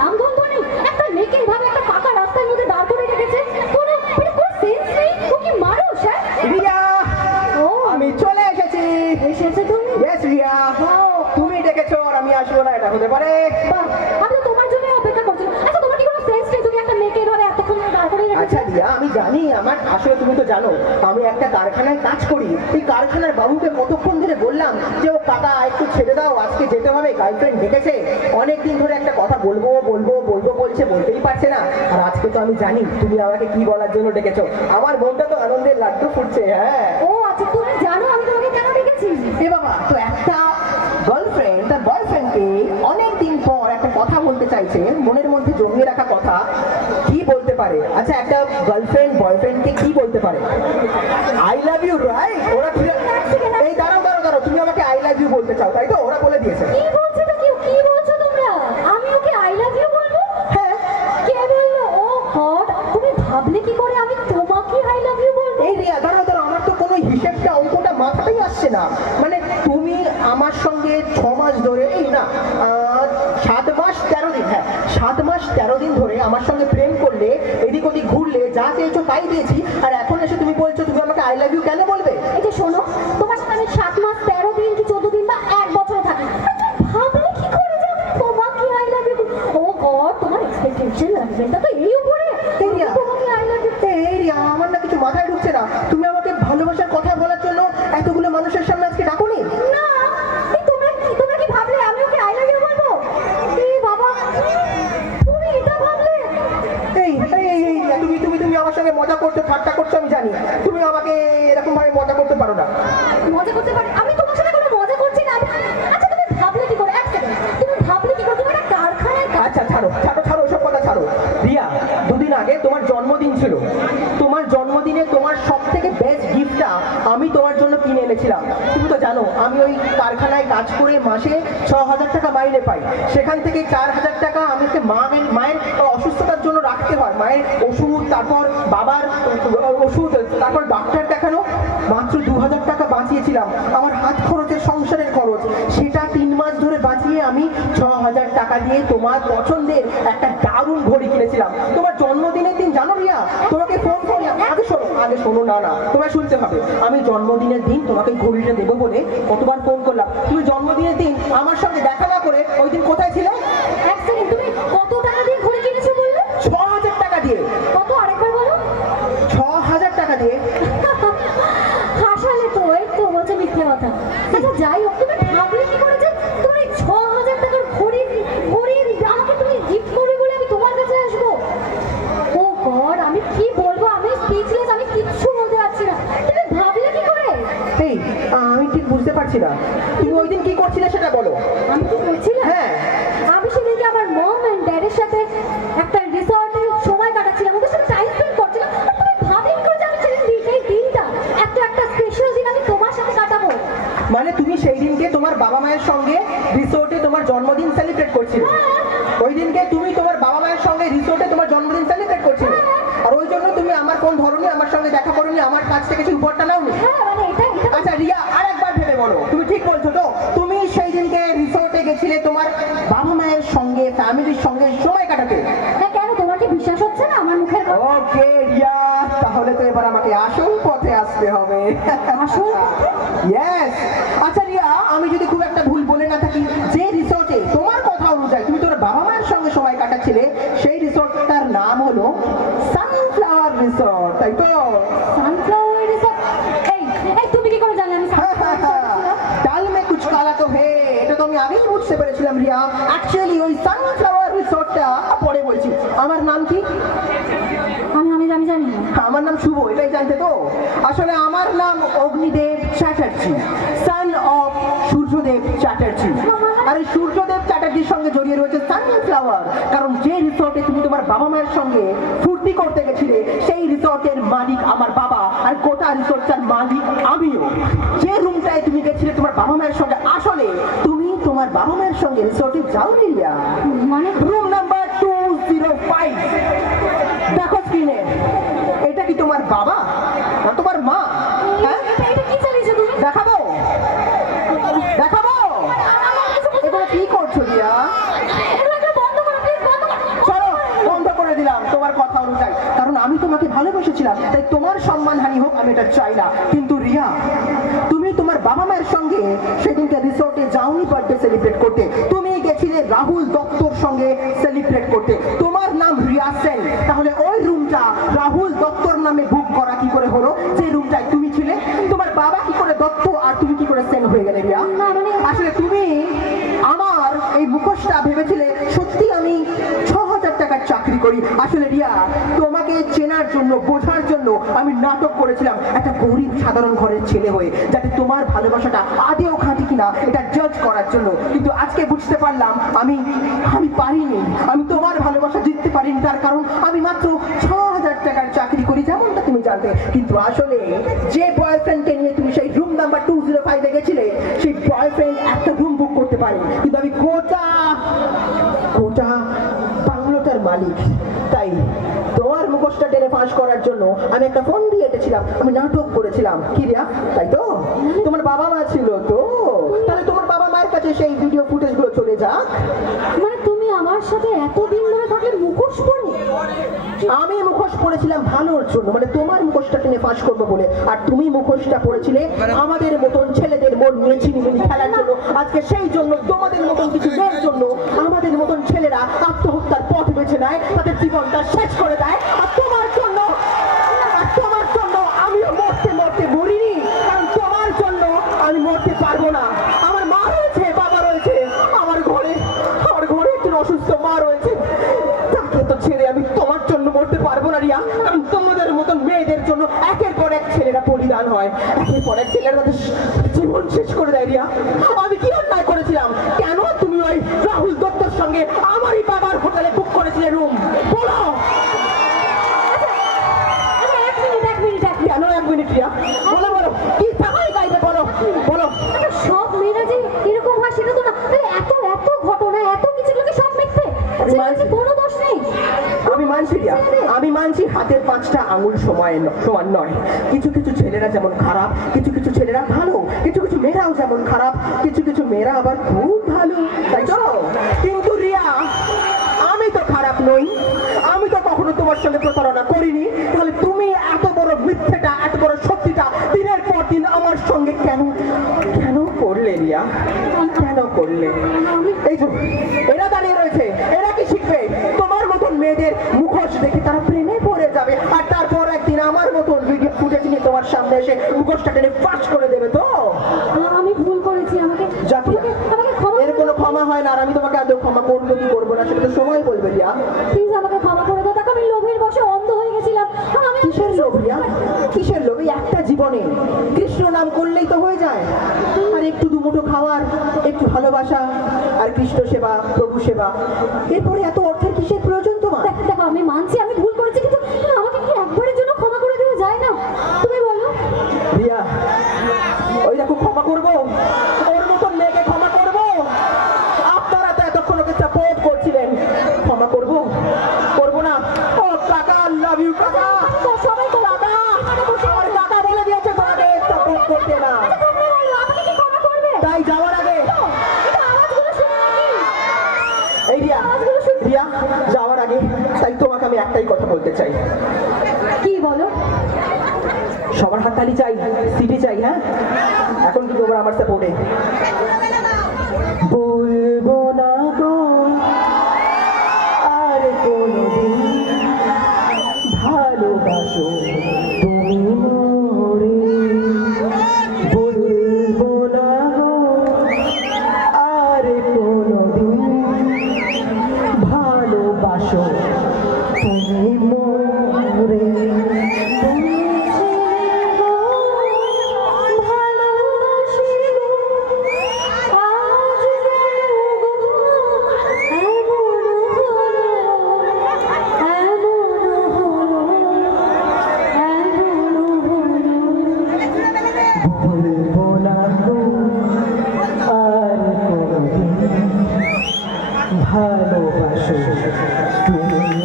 নাম গন্ধ নেই, একটা মেয়েকে এভাবে একটা ফাঁকা রাস্তার মধ্যে দাঁড় করে রেখেছে, কোনো সেন্স নেই। ও কি মানুষ? হ্যাঁ রিয়া, ও আমি চলে এসেছি। এসেছে তুমি? ইয়েস রিয়া, তুমি ডেকেছো আর আমি আসবো না, এটা হতে পারে? বাহ, আমি তো তোমার জন্য অপেক্ষা করছিলাম। আচ্ছা তোমার কি কোনো সেন্স নেই? তুমি একটা মেয়েকে এভাবে এতক্ষণ ধরে দাঁড় করে রেখেছো। আচ্ছা রিয়া, আমি জানি আমার আসলে তুমি তো জানো আমি একটা কারখানায় কাজ করি। এই কারখানার বাবুকে কতক্ষণ ধরে বললাম যে ও কাকা একটু ছেড়ে দাও, আজকে যেতে হবে, গার্লফ্রেন্ড ডেকেছে। অনেকদিন ধরে একটা কথা বলবো বলবো বলবো বলছে, বলতেই পারছে না। আর আজকে তো আমি জানি তুমি আমাকে কি বলার জন্য ডেকেছো। আমার মনটা তো আনন্দের লাড্ডু ফুটছে। হ্যাঁ ও আচ্ছা, তুমি জানো আমি তোমাকে কেন ডেকেছি? এ বাবা, তো একটা গার্লফ্রেন্ড তার বয়ফ্রেন্ডকে অনেকদিন পর একটা কথা বলতে চাইছে, মনের মধ্যে জমিয়ে রাখা কথা। কি বলতে পারে? আচ্ছা, একটা গার্লফ্রেন্ড বয়ফ্রেন্ডকে কি বলতে পারে? I love you, right? ওরা এই দাঁড়াও দাঁড়াও দাঁড়াও, তুমি আমাকে আই লাভ ইউ বলতে চাও তাই তো? ওরা বলে দিয়েছে। কি বলছো তো? কি বলছো তোমরা? আমি ওকে আই লাভ ইউ বলবো? হ্যাঁ, কে বললো? ও গড, তুমি ভাবলে কি করে আমি তোমাকে আই লাভ ইউ বলবো? এই রিয়া দাঁড়াও দাঁড়াও, আমার তো কোনো হিসেবটা অঙ্কটা মাথাতেই আসছে না। মানে তুমি আমার সঙ্গে 6 মাস ধরে, এই না 7 মাস 13 দিন, হ্যাঁ 7 মাস 13 দিন ধরে আমার সঙ্গে প্রেম করলে, এদিক ওদিক ঘুরলে, যা চেয়েছো তাই দিয়েছি, আর এখন এসে তুমি বলছো তুমি আমাকে আই লাভ ইউ কেন বলবে? এই যে শোনো, তোমার সাথে আমি 7 মাস 13 দিন কি 14 দিন বা 1 বছর থাকি, ভাবলে কি করে যে আমি তোমাকে I love you? Oh God, তোমার এক্সপেকটেশন লেভেলটা তো এই উপরে। এই রিয়া, তোমাকে আই লাভ ইউ? এই রিয়া, আমার না কিছু মাথায় ঢুকছে না। তুমি আমাকে ভালোবাসার কথা বলার জন্য এতগুলো মানুষের সামনে আজকে ডাকোনি? না, এই তোমরা কি ভাবলে আমি ওকে আই লাভ ইউ বলবো? এই বাবা, তুমি এটা ভাবলে? এই এই এই এই, তুমি তুমি তুমি আমার সঙ্গে মজা করছো, ঠাট্টা করছো, আমি জানি। তুমি আমাকে এরকম ভাবে মজা করতে পারো না। মজা করতে পারি? আমি তোমার সাথে কোনো মজা করছি না। আচ্ছা তুমি ভাবলে কি করে? এক সেকেন্ড, তুমি ভাবলে কি করে? তুমি একটা কারখানায় আচ্ছা ছাড়ো ছাড়ো ছাড়ো, ওসব কথা ছাড়ো। রিয়া, দুদিন আগে তোমার জন্মদিন ছিল। তোমার জন্মদিনে তোমার সব থেকে বেস্ট গিফটটা আমি তোমার জন্য কিনে এনেছিলাম। তুমি তো জানো আমি ওই কারখানায় কাজ করে মাসে 6,000 টাকা মাইনে পাই। সেখান থেকে 4,000 টাকা আমাকে মায়ের অসুস্থতার জন্য রাখতে হয়। মায়ের ওষুধ, তারপর বাবার ওষুধ, তারপর ডাক্তার দেখানো। মাত্র 2,000 টাকা বাঁচিয়েছিলাম আমার হাত খরচের, সংসারের খরচ। সেটা 3 মাস ধরে বাঁচিয়ে আমি 6,000 টাকা দিয়ে তোমার পছন্দের একটা দারুণ ঘড়ি কিনেছিলাম তোমার জন্মদিনের দিন। জানো রিয়া, তোমাকে ফোন করি, আগে শোনো, না না তোমায় শুনতে হবে। আমি জন্মদিনের দিন তোমাকে ঘড়িটা দেবো বলে কতবার ফোন করলাম, তুমি জন্মদিনের দিন আমার সঙ্গে দেখা না করে ওই দিন কোথায় ছিলে? এক সেকেন্ড, তুমি কত টাকা দিয়ে ঘড়ি কিনেছো বললে? 6,000 টাকা দিয়ে। কত? আরেকবার বলো। 6,000 টাকা দিয়ে। হাসালে তো, এই তো বলছে মিথ্যে কথা। আচ্ছা যাই হোক, তুমি ভাবলে কি করে যে তোমার এই 6,000 টাকার ঘড়ি আমাকে তুমি গিফট করবে বলে আমি তোমার কাছে আসবো? ও গড, আমি কি বলবো? আমি স্পিচলেস, আমি কিচ্ছু বলতে পারছি না। তুমি ভাবলে কি করে? এই আমি ঠিক বুঝতে পারছি না, তুমি ওই দিন কি করছিলে সেটা বলো। আমি কি করছিলাম? হ্যাঁ, আমি সেদিনকে আমার মম এন্ড ড্যাডের সাথে একটা রিসর্টে সময় কাটাচ্ছিলাম, ওদের সাথে টাইম স্পেন্ড করছিলাম। আর তুমি ভাবলে কি করে যে আমি সেই দিনটা একটা স্পেশাল দিন আমি তোমার সাথে কাটাবো? মানে তুমি সেই দিনকে তোমার বাবা মায়ের সঙ্গে রিসোর্টে তোমার জন্মদিন সেলিব্রেট করছিলে? ওই দিনকে তুমি তোমার বাবা মায়ের সঙ্গে রিসোর্টে তোমার জন্মদিন সেলিব্রেট করছিলে, আর ওই জন্য তুমি আমার ফোন ধরোনি, আমার সঙ্গে দেখা করোনি, আমার কাছ থেকে কিছু উপহারটা নাওনি? হ্যাঁ, মানে এটা আচ্ছা রিয়া, আরেকবার ভেবে বলো, তুমি ঠিক বলছো তো? তুমি সেই দিনকে রিসোর্টে গেছিলে তোমার বাবা মায়ের সঙ্গে, ফ্যামিলির সঙ্গে সময় কাটাতে। হ্যাঁ, কেন তোমার কি বিশ্বাস হচ্ছে না আমার মুখের কথা? ওকে রিয়া, তাহলে তো এবার আমাকে আসল পথে আসতে হবে। আসল ইয়েস। আচ্ছা রিয়া, আমি যদি খুব একটা ভুল বলে না থাকি, যে রিসোর্টে তোমার কথা অনুযায়ী তুমি তোমার বাবা মায়ের সঙ্গে সময় কাটাচ্ছিলে, সেই রিসোর্টটার নাম হলো সানফ্লাওয়ার রিসোর্ট, তাই তো? Sunflower resort? এই তুমি কি করে জানলে আমি ডাল মে কুছ কালা তো হে, এটা তো আমি আগেই বুঝতে পেরেছিলাম রিয়া। অ্যাকচুয়ালি ওই সানফ্লাওয়ার রিসোর্টটা, পরে বলছি। আমার নাম কি? আমি জানি না। আমার নাম শুভ, এটাই জানতে তো? আসলে আমার নাম অগ্নিদেব চ্যাটার্জি, সান অফ সূর্যদেব চ্যাটার্জি। আর এই সূর্যদেব চ্যাটার্জির সঙ্গে জড়িয়ে রয়েছে সানফ্লাওয়ার, কারণ যে রিসোর্টে তুমি তোমার বাবা মায়ের সঙ্গে ফুর্তি করতে গেছিলে, সেই রিসোর্টের মালিক আমার বাবা, আর গোটা রিসোর্টটার মালিক আমিও। যে রুমটায় তুমি গেছিলে তোমার বাবা মায়ের সঙ্গে, আসলে তুমি তোমার বাবা মায়ের সঙ্গে রিসোর্টে যাও রিয়া। মানে রুম নাম্বার 205 দেখো স্ক্রিনে। এটা কি তোমার বাবা না তোমার মা? হ্যাঁ, এটা কি চালিয়েছো তুমি? দেখাবো দেখাবো। এগুলো কি করছো রিয়া? এগুলো একটু বন্ধ করো প্লিজ, বন্ধ করো। তোমাকে ভালোবেসেছিলাম, তাই তোমার সম্মানহানি হোক আমি এটা চাই না। কিন্তু রিয়া, তুমি তোমার বাবা মায়ের সঙ্গে সেদিনকে রিসোর্টে যাওনি বার্থডে সেলিব্রেট করতে, তুমি গেছিলে রাহুল দত্তর সঙ্গে সেলিব্রেট করতে। তোমার নাম রিয়া সেন, তাহলে ওই রুমটা রাহুল দত্তর নামে বুক করা কি করে হলো? যে রুমটায় তুমি ছিলে, তোমার বাবা কি করে দত্ত আর তুমি কি করে সেন হয়ে গেলে রিয়া? আসলে তুমি আমার এই মুখোশটা ভেবেছিলে সত্যি আমি 6,000 টাকার চাকরি করি। আসলে রিয়া, তোমাকে চেনার জন্য, বোঝার জন্য আমি নাটক করেছিলাম একটা গরিব সাধারণ ঘরের ছেলে হয়ে, যাতে তোমার ভালোবাসাটা আদেও খাঁটি কিনা এটা জাজ করার জন্য। কিন্তু আজকে বুঝতে পারলাম আমি পারিনি, আমি তোমার ভালোবাসা জিততে পারিনি। তার কারণ আমি মাত্র 6,000 টাকার চাকরি করি, যেমনটা তুমি জানতে। কিন্তু আসলে যে বয়ফ্রেন্ডকে নিয়ে তুমি সেই রুম নাম্বার 205 এ গেছিলে, সেই বয়ফ্রেন্ড একটা রুম বুক করতে পারে, কিন্তু আমি গোটা বাংলোটার মালিক। তাই তোমার মুখোশটা টেনে ফাঁস করার জন্য আমি একটা ফোন দিয়ে এসেছিলাম, আমি নাটক করেছিলাম। কি রিয়া, তাই তো? তোমার বাবা মা ছিল তো, তাহলে তোমার বাবা মায়ের কাছে সেই ভিডিও ফুটেজ গুলো চলে যাক। মানে তুমি আমার সাথে এতদিন ধরে থাকলে মুখোশ পরে? আমি মুখোশ পড়েছিলাম ভালোর জন্য, মানে তোমার মুখোশটা টেনে ফাঁস করবো বলে। আর তুমি মুখোশটা পড়েছিলে আমাদের মতন ছেলেদের মন নিয়ে ছিনিমিনি খেলার জন্য। আজকে সেই জন্য তোমাদের মতন কিছু মেয়ের জন্য আমাদের মতন ছেলেরা আত্মহত্যার পথ বেছে নেয়, তাদের জীবনটা শেষ করে দেয়। আর তোমার জন্য আমিও মরতে মরিনি, কারণ তোমার জন্য আমি মরতে পারবো না। আমার মা রয়েছে, বাবা রয়েছে, আমার ঘরে একজন অসুস্থ মা রয়েছে, তাকে তো ছেড়ে আমি তোমার জন্য মরতে পারবো না রিয়া। কারণ তোমাদের মতন মেয়েদের জন্য একের পর এক ছেলেরা বলিদান হয়, একের পর এক ছেলেরা তাদের জীবন শেষ করে দেয়। রিয়া, আমি কি অন্যায় করেছিলাম? কেন তুমি ওই রাহুল দত্তর সঙ্গে আমারই বাবার হোটেলে বুক করেছিলে রুম? বলো। কেন 1 মিনিট রিয়া, বলো কি টাকাই গাইবে, বলো। সব মেয়েরা যে এরকম হয় সেটা তো না। তাহলে এত ঘটনা, এত কিছু লোকে সব মিথ্যে, কোনো দোষ নেই। আমি মানছি হাতের 5টা আঙুল সমান নয়। কিছু ছেলেরা যেমন খারাপ, কিছু ছেলেরা ভালো, কিছু মেয়েরাও যেমন খারাপ, কিছু মেয়েরা আবার খুব ভালো, তাই তো? কিন্তু রিয়া, আমি তো খারাপ নই, আমি তো কখনো তোমার সঙ্গে প্রতারণা করিনি। তাহলে তুমি এত বড় মিথ্যেটা, এত বড় সত্যিটা দিনের পর দিন আমার সঙ্গে কেন করলে রিয়া? কেন করলে? এই যে এরা দাঁড়িয়ে রয়েছে, এরা কি শিখবে? তোমার মতন মেয়েদের মুখোশ দেখে তারা প্রেমে পড়ে যাবে, আর তারপর একদিন আমার মতন ভিডিও ফুটেজ নিয়ে তোমার সামনে এসে মুখোশটা টেনে ফাঁস করে দেবে। তো আমি ভুল করেছি, আমাকে এর কোনো ক্ষমা হয় না। আর আমি তোমাকে আদৌ ক্ষমা করবো কি করবো না সেটা তো সময় বলবে রিয়া। প্লিজ আমাকে ক্ষমা করে দাও। দেখো আমি লোভের বশে অন্ধ হয়ে গেছিলাম। কিসের লোভ রিয়া, কিসের লোভ? এই একটা জীবনে কৃষ্ণ নাম করলেই তো হয়ে যায়। আর একটু দুমুঠো খাওয়ার, একটু ভালোবাসা, আর কৃষ্ণ সেবা, প্রভু সেবা, এরপরে এত অর্থের কিসের প্রয়োজন তোমার? দেখো আমি মানছি আমি ভুল করেছি, কিন্তু আমাকে কি একবারের জন্য ক্ষমা করে দেওয়া যায় না? তুমি বলো রিয়া, ওই দেখো ক্ষমা করবো, ওর মতন মেয়েকে ক্ষমা করবো? আপনারা তো এতক্ষণ ওকে সাপোর্ট করছিলেন, ক্ষমা করবো না? ও কাকা, লাভ ইউ কাকা। সবাই তো দাদা, আমার দাদা বলে দিয়েছে তোমাকে সাপোর্ট করতে না। আমাকে কি ক্ষমা করবে? তাই যাওয়ার আগে এটা আওয়াজগুলো শুনে নাকি? এই রিয়া, যাওয়ার আগে তাই তোমাকে আমি একটাই কথা বলতে চাই। কি বলো? সবার হাততালি চাই, সিটি চাই। হ্যাঁ, এখন কি তোমরা আমার সাপোর্টে? বলবো না গো আর কোনদিন ভালোবাসো তুমি মোরে, বলবো না গো আর কোনদিন ভালোবাসো তুমি মোরে। বলবো না গো আর কোনদিন ভালোবাসো তুমি